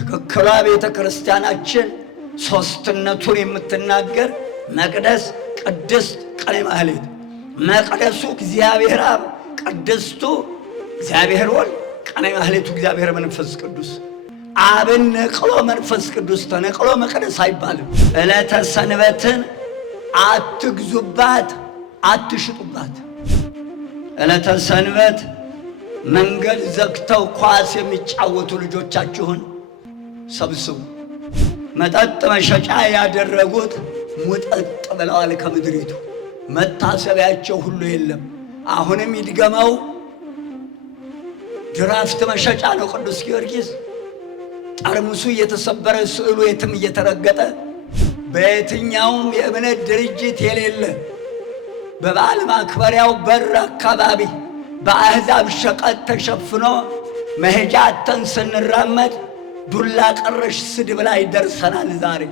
ትክክሏ ቤተ ክርስቲያናችን ሶስትነቱን የምትናገር መቅደስ፣ ቅድስት፣ ቀኔ ማህሌት። መቅደሱ እግዚአብሔር አብ፣ ቅድስቱ እግዚአብሔር ወልድ፣ ቀኔ ማህሌቱ እግዚአብሔር መንፈስ ቅዱስ። አብን ነቅሎ መንፈስ ቅዱስ ተነቅሎ መቅደስ አይባልም። ዕለተ ሰንበትን አትግዙባት፣ አትሽጡባት። ዕለተ ሰንበት መንገድ ዘግተው ኳስ የሚጫወቱ ልጆቻችሁን ሰብስቡ። መጠጥ መሸጫ ያደረጉት ሙጠጥ ብለዋል ከምድሪቱ። መታሰቢያቸው ሁሉ የለም። አሁንም ይድገመው። ድራፍት መሸጫ ነው ቅዱስ ጊዮርጊስ። ጠርሙሱ እየተሰበረ ስዕሉ የትም እየተረገጠ በየትኛውም የእምነት ድርጅት የሌለ በበዓል ማክበሪያው በር አካባቢ በአሕዛብ ሸቀጥ ተሸፍኖ መሄጃ አጥተን ስንራመድ ዱላ ቀረሽ ስድብ ላይ ደርሰናል። ዛሬ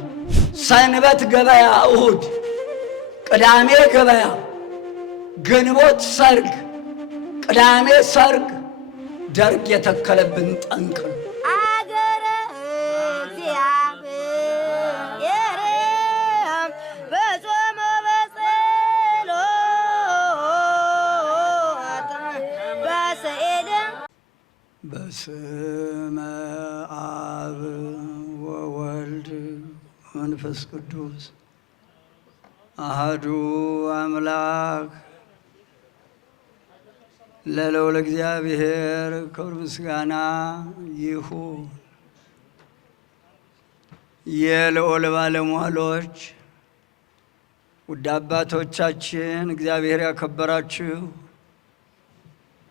ሰንበት ገበያ፣ እሁድ፣ ቅዳሜ ገበያ፣ ግንቦት ሰርግ፣ ቅዳሜ ሰርግ ደርግ የተከለብን ጠንቅ ነው። በስመ አብ ወወልድ መንፈስ ቅዱስ አሐዱ አምላክ ለልዑል እግዚአብሔር ክብር ምስጋና ይሁን። የልዑል ባለሟሎች ውድ አባቶቻችን፣ እግዚአብሔር ያከበራችሁ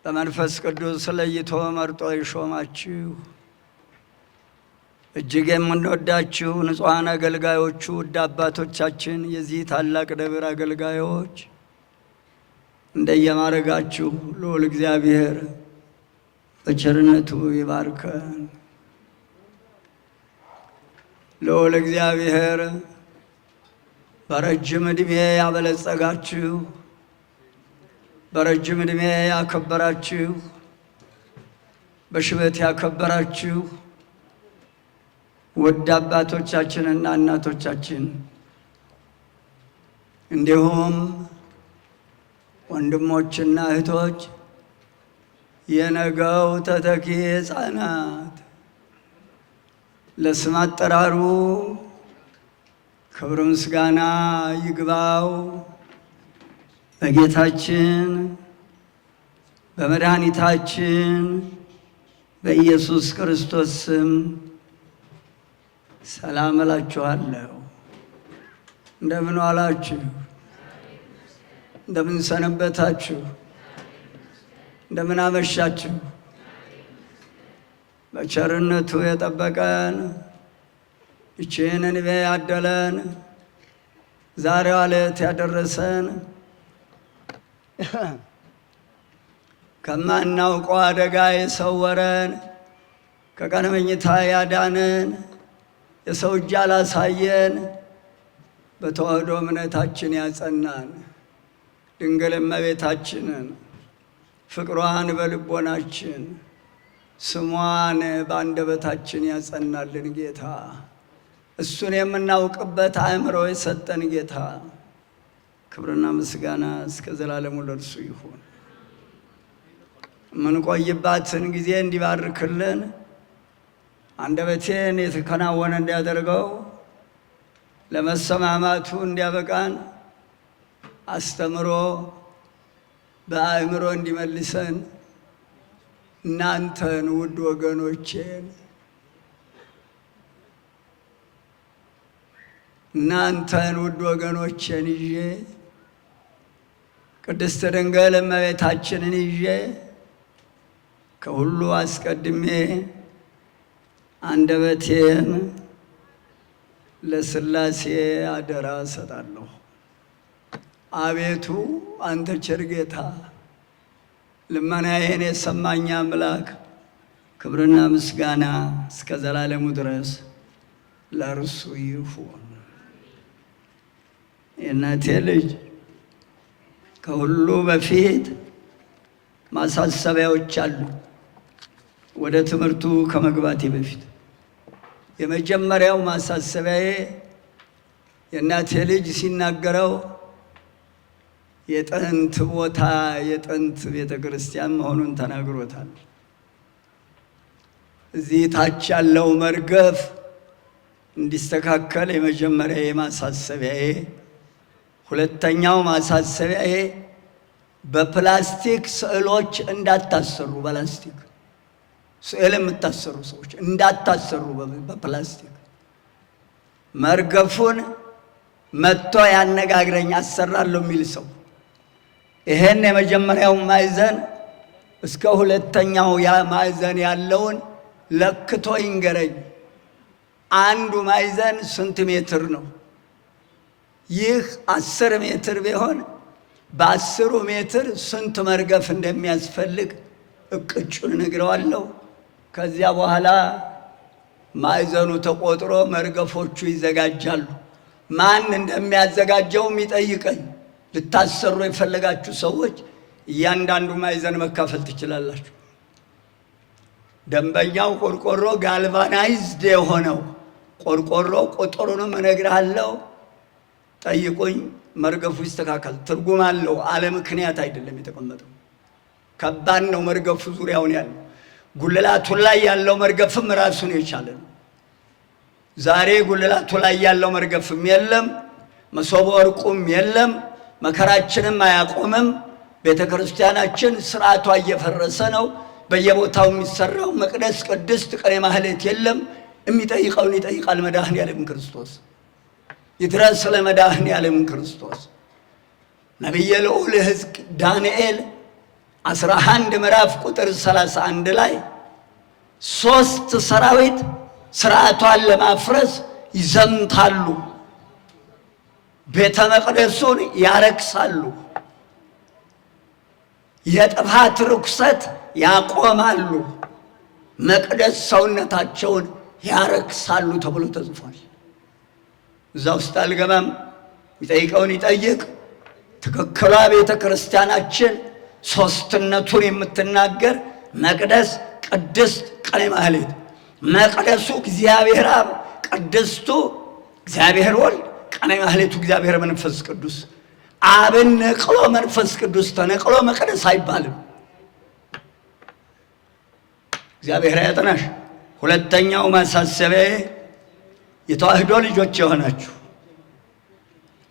በመንፈስ ቅዱስ ለይቶ መርጦ ይሾማችሁ እጅግ የምንወዳችሁ ንጹሐን አገልጋዮቹ ውድ አባቶቻችን፣ የዚህ ታላቅ ደብር አገልጋዮች እንደየማረጋችሁ ልዑል እግዚአብሔር በቸርነቱ ይባርከን። ልዑል እግዚአብሔር በረጅም ዕድሜ ያበለጸጋችሁ፣ በረጅም ዕድሜ ያከበራችሁ፣ በሽበት ያከበራችሁ ውድ አባቶቻችንና እናቶቻችን እንዲሁም ወንድሞችና እህቶች፣ የነገው ተተኪ ሕፃናት ለስም አጠራሩ ክብር ምስጋና ይግባው። በጌታችን በመድኃኒታችን በኢየሱስ ክርስቶስ ስም ሰላም እላችኋለሁ። እንደምን ዋላችሁ? እንደምን ሰነበታችሁ? እንደምን አመሻችሁ? በቸርነቱ የጠበቀን ይህችን ዕድሜ ያደለን ዛሬዋ ዕለት ያደረሰን ከማናውቀው አደጋ የሰወረን ከቀን መኝታ ያዳነን የሰው እጅ ያላሳየን በተዋህዶ እምነታችን ያጸናን ድንግል እመቤታችንን ፍቅሯን በልቦናችን ስሟን በአንደበታችን ያጸናልን ጌታ፣ እሱን የምናውቅበት አእምሮ የሰጠን ጌታ ክብርና ምስጋና እስከ ዘላለሙ ለእርሱ ይሁን። የምንቆይባትን ጊዜ እንዲባርክልን አንደበቴን የተከናወነ እንዲያደርገው ለመሰማማቱ እንዲያበቃን አስተምሮ በአእምሮ እንዲመልሰን እናንተን ውድ ወገኖቼን ይዤ ቅድስት ድንግል እመቤታችንን ይዤ ከሁሉ አስቀድሜ አንደበቴን ለሥላሴ አደራ እሰጣለሁ። አቤቱ አንተ ቸር ጌታ፣ ልመናዬን የሰማኝ አምላክ ክብርና ምስጋና እስከ ዘላለሙ ድረስ ለእርሱ ይሁን። የእናቴ ልጅ ከሁሉ በፊት ማሳሰቢያዎች አሉ። ወደ ትምህርቱ ከመግባቴ በፊት የመጀመሪያው ማሳሰቢያዬ የእናቴ ልጅ ሲናገረው የጥንት ቦታ የጥንት ቤተ ክርስቲያን መሆኑን ተናግሮታል። እዚህ ታች ያለው መርገፍ እንዲስተካከል የመጀመሪያ ማሳሰቢያዬ። ሁለተኛው ማሳሰቢያዬ በፕላስቲክ ስዕሎች እንዳታሰሩ። በፕላስቲክ ስዕል የምታሰሩ ሰዎች እንዳታሰሩ በፕላስቲክ። መርገፉን መጥቶ ያነጋግረኝ አሰራለሁ የሚል ሰው ይሄን የመጀመሪያው ማዕዘን እስከ ሁለተኛው ማዕዘን ያለውን ለክቶ ይንገረኝ። አንዱ ማዕዘን ስንት ሜትር ነው? ይህ 10 ሜትር ቢሆን በ10 ሜትር ስንት መርገፍ እንደሚያስፈልግ እቅጩን ነግረዋለሁ። ከዚያ በኋላ ማዕዘኑ ተቆጥሮ መርገፎቹ ይዘጋጃሉ። ማን እንደሚያዘጋጀውም ይጠይቀኝ። ልታሰሩ የፈለጋችሁ ሰዎች እያንዳንዱ ማዕዘን መካፈል ትችላላችሁ። ደንበኛው ቆርቆሮ ጋልቫናይዝድ የሆነው ቆርቆሮ ቁጥሩንም እነግርሃለሁ። ጠይቁኝ። መርገፉ ይስተካከል። ትርጉም አለው። አለ ምክንያት አይደለም የተቀመጠው። ከባድ ነው መርገፉ ዙሪያውን ያለው። ጉልላቱ ላይ ያለው መርገፍም ራሱን የቻለ ነው። ዛሬ ጉልላቱ ላይ ያለው መርገፍም የለም፣ መሶበ ወርቁም የለም፣ መከራችንም አያቆምም። ቤተ ክርስቲያናችን ስርዓቷ እየፈረሰ ነው። በየቦታው የሚሰራው መቅደስ ቅድስት ቅኔ ማህሌት የለም። የሚጠይቀውን ይጠይቃል መድኃኔዓለም ክርስቶስ። ይድረስ ለመድኃኔዓለም ክርስቶስ። ነቢየ ልዑል ዳንኤል 11 ምዕራፍ ቁጥር 31 ላይ 3 ሰራዊት ስርዓቷን ለማፍረስ ይዘምታሉ፣ ቤተ መቅደሱን ያረክሳሉ፣ የጥፋት ርኩሰት ያቆማሉ፣ መቅደስ ሰውነታቸውን ያረክሳሉ ተብሎ ተጽፏል። እዛ ውስጥ አልገባም። የሚጠይቀውን ይጠይቅ። ትክክሏ ቤተ ክርስቲያናችን ሶስትነቱን የምትናገር መቅደስ ቅድስት ቅኔ ማህሌት። መቅደሱ እግዚአብሔር አብ፣ ቅድስቱ እግዚአብሔር ወልድ፣ ቅኔ ማህሌቱ እግዚአብሔር መንፈስ ቅዱስ። አብን ነቅሎ መንፈስ ቅዱስ ተነቅሎ መቅደስ አይባልም። እግዚአብሔር ያጠናሽ። ሁለተኛው ማሳሰቢያ የተዋህዶ ልጆች የሆናችሁ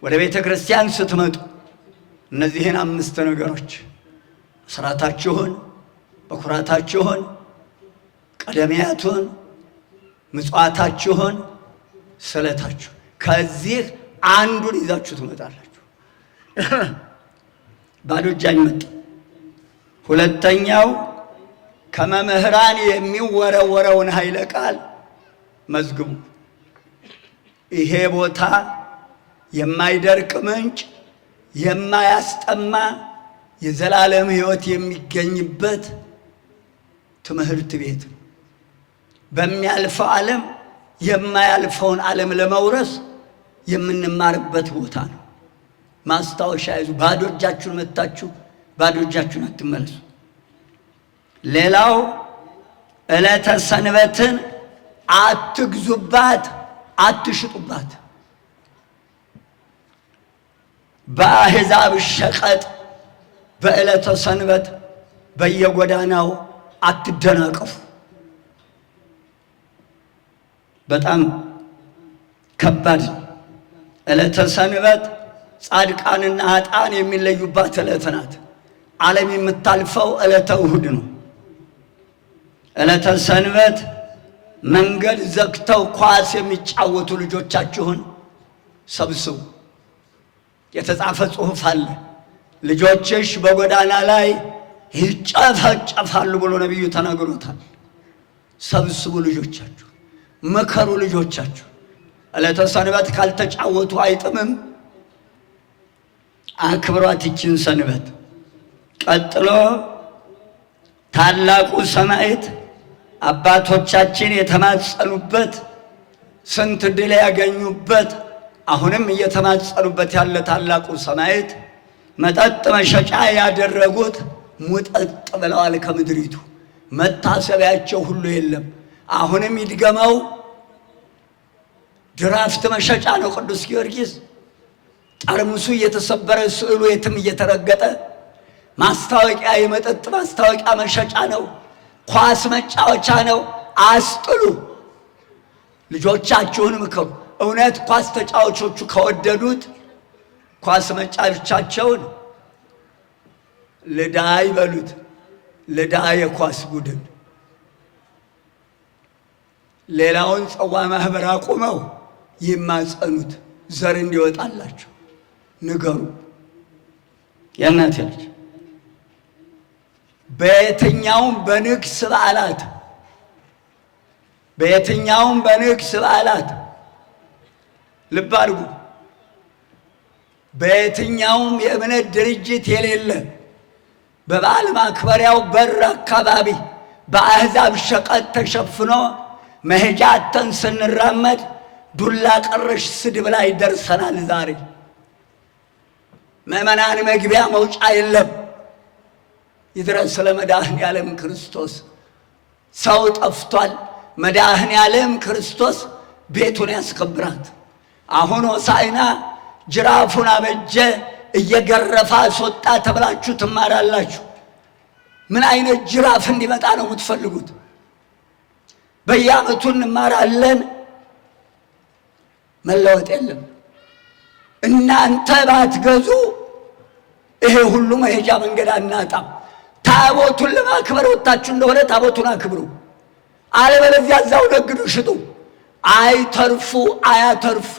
ወደ ቤተ ክርስቲያን ስትመጡ እነዚህን 5 ነገሮች ስራታችሁን፣ በኩራታችሁን፣ ቀደሚያቱን፣ ምጽዋታችሁን፣ ስለታችሁ ከዚህ አንዱን ይዛችሁ ትመጣላችሁ። ባዶ እጅ አይመጣም። ሁለተኛው ከመምህራን የሚወረወረውን ኃይለ ቃል መዝግቡ። ይሄ ቦታ የማይደርቅ ምንጭ፣ የማያስጠማ የዘላለም ሕይወት የሚገኝበት ትምህርት ቤት ነው። በሚያልፈው ዓለም የማያልፈውን ዓለም ለመውረስ የምንማርበት ቦታ ነው። ማስታወሻ ያዙ። ባዶ እጃችሁን መታችሁ ባዶ እጃችሁን አትመለሱ። ሌላው ዕለተ ሰንበትን አትግዙባት፣ አትሽጡባት። በአሕዛብ ሸቀጥ በዕለተ ሰንበት በየጎዳናው አትደናቀፉ። በጣም ከባድ ነው። ዕለተ ሰንበት ጻድቃንና ኃጥአን የሚለዩባት ዕለት ናት። ዓለም የምታልፈው ዕለተ እሁድ ነው። ዕለተ ሰንበት መንገድ ዘግተው ኳስ የሚጫወቱ ልጆቻችሁን ሰብስቡ። የተጻፈ ጽሑፍ አለ። ልጆችሽ በጎዳና ላይ ይጨፈጨፋሉ ብሎ ነቢዩ ተናግሮታል። ሰብስቡ ልጆቻችሁ፣ ምከሩ ልጆቻችሁ። ዕለተ ሰንበት ካልተጫወቱ አይጥምም። አክብሯት ይችን ሰንበት። ቀጥሎ ታላቁ ሰማዕት አባቶቻችን የተማጸኑበት፣ ስንት ድል ያገኙበት፣ አሁንም እየተማጸኑበት ያለ ታላቁ ሰማዕት መጠጥ መሸጫ ያደረጉት ሙጠጥ ብለዋል ከምድሪቱ። መታሰቢያቸው ሁሉ የለም። አሁንም ይድገመው ድራፍት መሸጫ ነው ቅዱስ ጊዮርጊስ። ጠርሙሱ እየተሰበረ ስዕሉ የትም እየተረገጠ ማስታወቂያ፣ የመጠጥ ማስታወቂያ መሸጫ ነው። ኳስ መጫወቻ ነው። አስጥሉ። ልጆቻችሁን ምከሩ። እውነት ኳስ ተጫዋቾቹ ከወደዱት ኳስ መጫወቻቸውን ልዳ ይበሉት። ልዳ የኳስ ቡድን ሌላውን ጽዋ ማህበር አቁመው ይማጸኑት፣ ዘር እንዲወጣላቸው ንገሩ። የእናቴ ልጅ በየትኛውም በንግስ በዓላት ልብ አድርጉ። በየትኛውም የእምነት ድርጅት የሌለ በበዓል ማክበሪያው በር አካባቢ በአሕዛብ ሸቀጥ ተሸፍኖ መሄጃ አጥተን ስንራመድ ዱላ ቀረሽ ስድብ ላይ ደርሰናል። ዛሬ ምእመናን መግቢያ መውጫ የለም። ይድረስ ለመድኃኔ ዓለም ክርስቶስ። ሰው ጠፍቷል። መድኃኔ ዓለም ክርስቶስ ቤቱን ያስከብራት። አሁን ሆሳዕና ጅራፉን አበጀ እየገረፋ አስወጣ ተብላችሁ ትማራላችሁ። ምን አይነት ጅራፍ እንዲመጣ ነው የምትፈልጉት? በየዓመቱ እንማራለን። መለወጥ የለም። እናንተ ባትገዙ ይሄ ሁሉ መሄጃ መንገድ አናጣም። ታቦቱን ለማክበር ወጣችሁ እንደሆነ ታቦቱን አክብሩ። አለበለዚያ እዛው ነግዱ፣ ሽጡ። አይተርፉ አያተርፉ።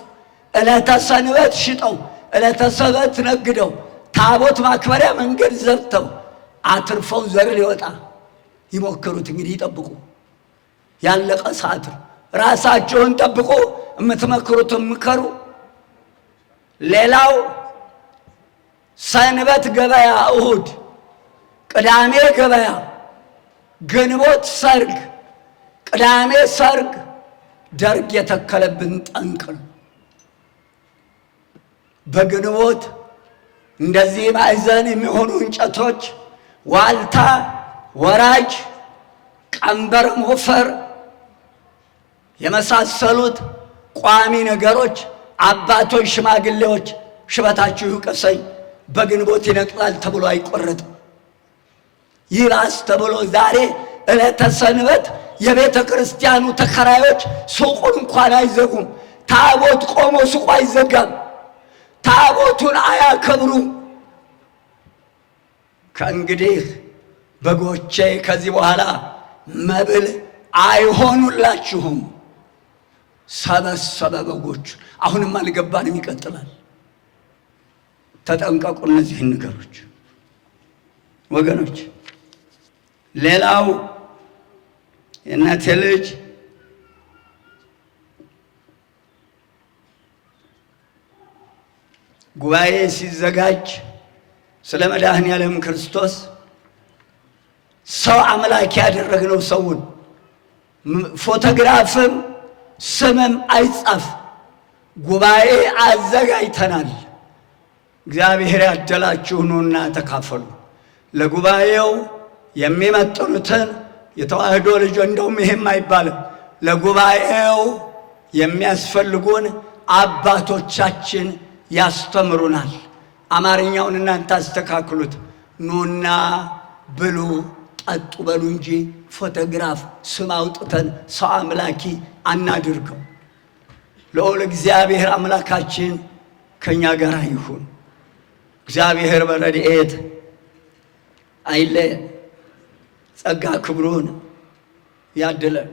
ዕለተ ሰንበት ሽጠው፣ ዕለተ ሰንበት ነግደው፣ ታቦት ማክበሪያ መንገድ ዘርተው አትርፈው ዘር ሊወጣ ይሞክሩት። እንግዲህ ይጠብቁ። ያለቀ ሰዓት። ራሳቸውን ጠብቁ። የምትመክሩትን ምከሩ። ሌላው ሰንበት ገበያ፣ እሁድ፣ ቅዳሜ ገበያ፣ ግንቦት ሰርግ። ቅዳሜ ሰርግ ደርግ የተከለብን ጠንቅ ነው። በግንቦት እንደዚህ ማዕዘን የሚሆኑ እንጨቶች፣ ዋልታ፣ ወራጅ፣ ቀንበር፣ ሞፈር የመሳሰሉት ቋሚ ነገሮች አባቶች፣ ሽማግሌዎች ሽበታችሁ ይውቀሰኝ በግንቦት ይነቅላል ተብሎ አይቆረጥም። ይባስ ተብሎ ዛሬ ዕለተ ሰንበት የቤተ ክርስቲያኑ ተከራዮች ሱቁን እንኳን አይዘጉም። ታቦት ቆሞ ሱቁ አይዘጋም። ታቦቱን አያከብሩም። ከእንግዲህ በጎቼ ከዚህ በኋላ መብል አይሆኑላችሁም። ሰበሰበ በጎች። አሁንም አልገባንም፣ ይቀጥላል። ተጠንቀቁ እነዚህን ነገሮች ወገኖች። ሌላው የእናቴ ልጅ ጉባኤ ሲዘጋጅ ስለ መድኃኔ ዓለም ክርስቶስ ሰው አምላክ ያደረግነው ሰውን ፎቶግራፍም ስምም አይጻፍ። ጉባኤ አዘጋጅተናል። እግዚአብሔር ያደላችሁ ነውና ተካፈሉ። ለጉባኤው የሚመጥኑትን የተዋህዶ ልጅ እንደውም ይሄም አይባልም። ለጉባኤው የሚያስፈልጉን አባቶቻችን ያስተምሩናል። አማርኛውን እናንተ አስተካክሉት። ኑና ብሉ ጠጡ በሉ እንጂ ፎቶግራፍ ስም አውጥተን ሰው አምላኪ አናድርገው። ልዑል እግዚአብሔር አምላካችን ከእኛ ጋር ይሁን። እግዚአብሔር በረድኤት አይለየን። ጸጋ ክብሩን ያድለን።